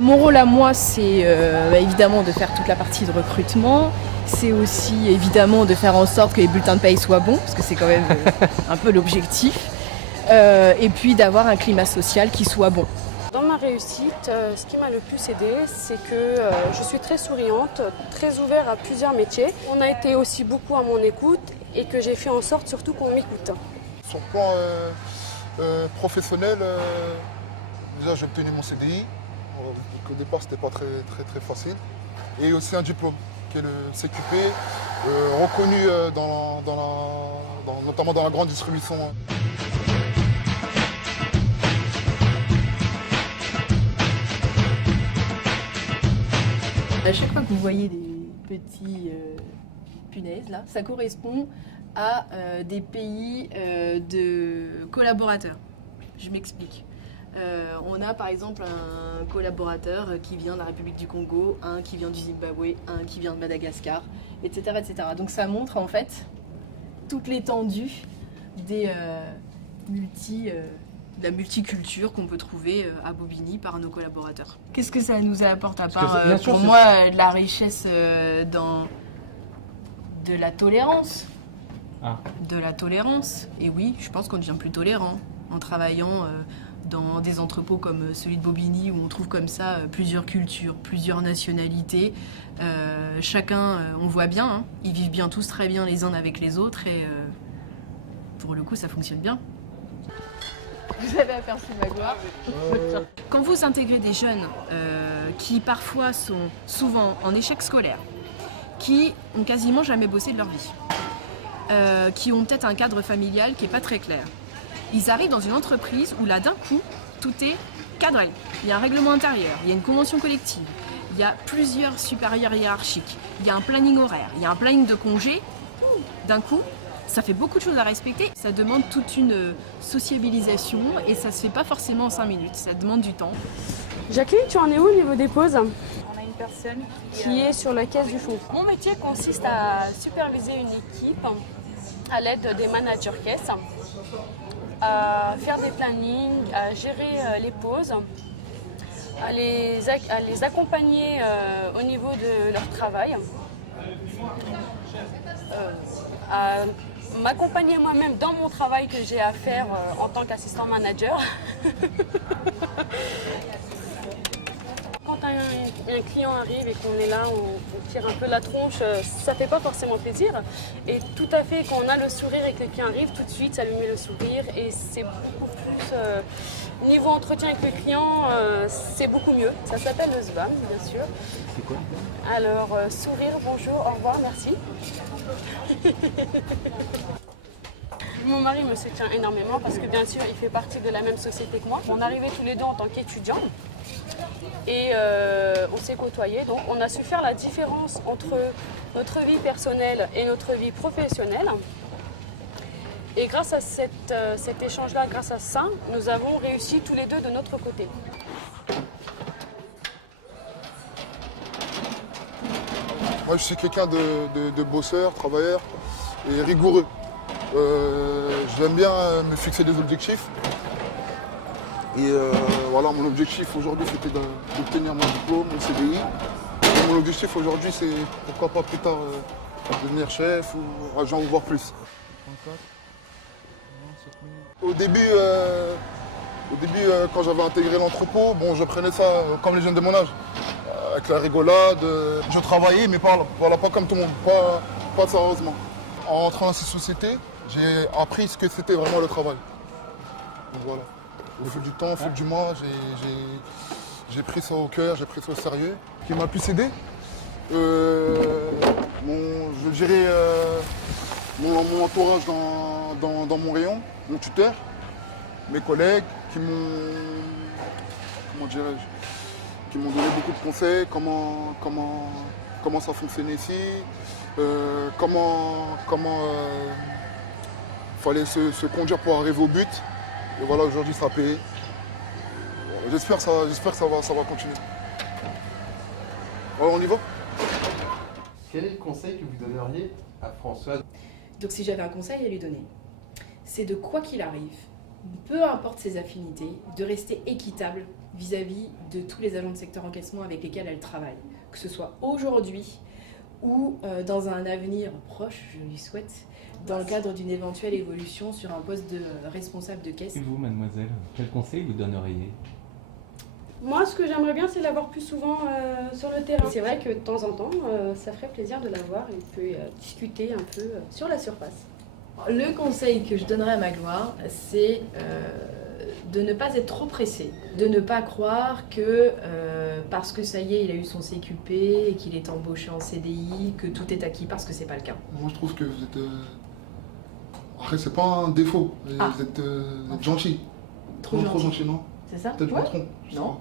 Mon rôle à moi, c'est évidemment de faire toute la partie de recrutement. C'est aussi évidemment de faire en sorte que les bulletins de paye soient bons, parce que c'est quand même un peu l'objectif. Et puis d'avoir un climat social qui soit bon. Dans ma réussite, ce qui m'a le plus aidé, c'est que je suis très souriante, très ouverte à plusieurs métiers. On a été aussi beaucoup à mon écoute et que j'ai fait en sorte surtout qu'on m'écoute. Sur le plan professionnel, déjà j'ai obtenu mon CDI. Au départ, c'était pas très facile. Et aussi un diplôme, qui est le CQP, reconnu notamment dans la grande distribution. À chaque fois que vous voyez des petits punaises, là, ça correspond à des pays de collaborateurs. Je m'explique. On a par exemple un collaborateur qui vient de la République du Congo, un qui vient du Zimbabwe, un qui vient de Madagascar, etc. etc. Donc ça montre en fait toute l'étendue des de la multiculture qu'on peut trouver à Bobigny par nos collaborateurs. Qu'est-ce que ça nous apporte à part pour moi de la richesse de la tolérance. De la tolérance. Et oui, je pense qu'on devient plus tolérant en travaillant dans des entrepôts comme celui de Bobigny où on trouve comme ça plusieurs cultures, plusieurs nationalités. Chacun, on voit bien, hein, ils vivent bien tous très bien les uns avec les autres et pour le coup ça fonctionne bien. Vous avez aperçu ma gloire. Quand vous intégrez des jeunes qui parfois sont souvent en échec scolaire, qui ont quasiment jamais bossé de leur vie, qui ont peut-être un cadre familial qui n'est pas très clair, ils arrivent dans une entreprise où là d'un coup tout est cadré. Il y a un règlement intérieur, il y a une convention collective, il y a plusieurs supérieurs hiérarchiques, il y a un planning horaire, il y a un planning de congé. D'un coup, ça fait beaucoup de choses à respecter. Ça demande toute une sociabilisation et ça se fait pas forcément en 5 minutes. Ça demande du temps. Jacqueline, tu en es où au niveau des pauses? On a une personne qui est sur la caisse du fond. Mon métier consiste à superviser une équipe à l'aide des managers caisse, à faire des plannings, à gérer les pauses, à les accompagner au niveau de leur travail, à m'accompagner moi-même dans mon travail que j'ai à faire en tant qu'assistant manager. Quand un client arrive et qu'on est là, on tire un peu la tronche, ça fait pas forcément plaisir. Et tout à fait, quand on a le sourire et que le client arrive, tout de suite, ça lui met le sourire. Et c'est beaucoup plus... niveau entretien avec le client, c'est beaucoup mieux. Ça s'appelle le SBAM, bien sûr. C'est quoi? Alors, sourire, bonjour, au revoir, merci. Mon mari me soutient énormément parce que bien sûr il fait partie de la même société que moi. On arrivait tous les deux en tant qu'étudiants et on s'est côtoyés. Donc on a su faire la différence entre notre vie personnelle et notre vie professionnelle. Et grâce à cet échange-là, grâce à ça, nous avons réussi tous les deux de notre côté. Moi, je suis quelqu'un de bosseur, travailleur et rigoureux. J'aime bien me fixer des objectifs. Et voilà, mon objectif aujourd'hui, c'était d'obtenir mon diplôme, mon CDI. Et mon objectif aujourd'hui, c'est pourquoi pas plus tard devenir chef ou agent ou voir plus. Au début, quand j'avais intégré l'entrepôt, bon, je prenais ça comme les jeunes de mon âge. Avec la rigolade, je travaillais, mais pas comme tout le monde, pas sérieusement. En entrant dans cette société, j'ai appris ce que c'était vraiment le travail. Donc voilà. Au fil du temps, au fil du mois, j'ai pris ça au cœur, j'ai pris ça au sérieux. Ce qui m'a le plus aidé, je dirais mon entourage dans mon rayon, mon tuteur, mes collègues qui m'ont, qui m'ont donné beaucoup de conseils, comment ça fonctionnait ici, comment fallait se conduire pour arriver au but. Et voilà, aujourd'hui ça a payé. J'espère que ça va continuer. Alors on y va? Quel est le conseil que vous donneriez à Françoise? Donc si j'avais un conseil à lui donner, c'est de quoi qu'il arrive, peu importe ses affinités, de rester équitable vis-à-vis de tous les agents de secteur encaissement avec lesquels elle travaille. Que ce soit aujourd'hui ou dans un avenir proche, je lui souhaite, dans le cadre d'une éventuelle évolution sur un poste de responsable de caisse. Et vous, mademoiselle, quel conseil vous donneriez? Moi, ce que j'aimerais bien, c'est l'avoir plus souvent sur le terrain. C'est vrai que de temps en temps, ça ferait plaisir de l'avoir et on peut discuter un peu sur la surface. Le conseil que je donnerais à Magloire, c'est de ne pas être trop pressé, de ne pas croire que parce que ça y est, il a eu son CQP et qu'il est embauché en CDI, que tout est acquis, parce que c'est pas le cas. Moi, je trouve que vous êtes... Après, c'est pas un défaut. Ah. Vous êtes gentil. Trop Trop gentil, non? C'est ça? Peut-être Ouais. patron. je sais Non. pas.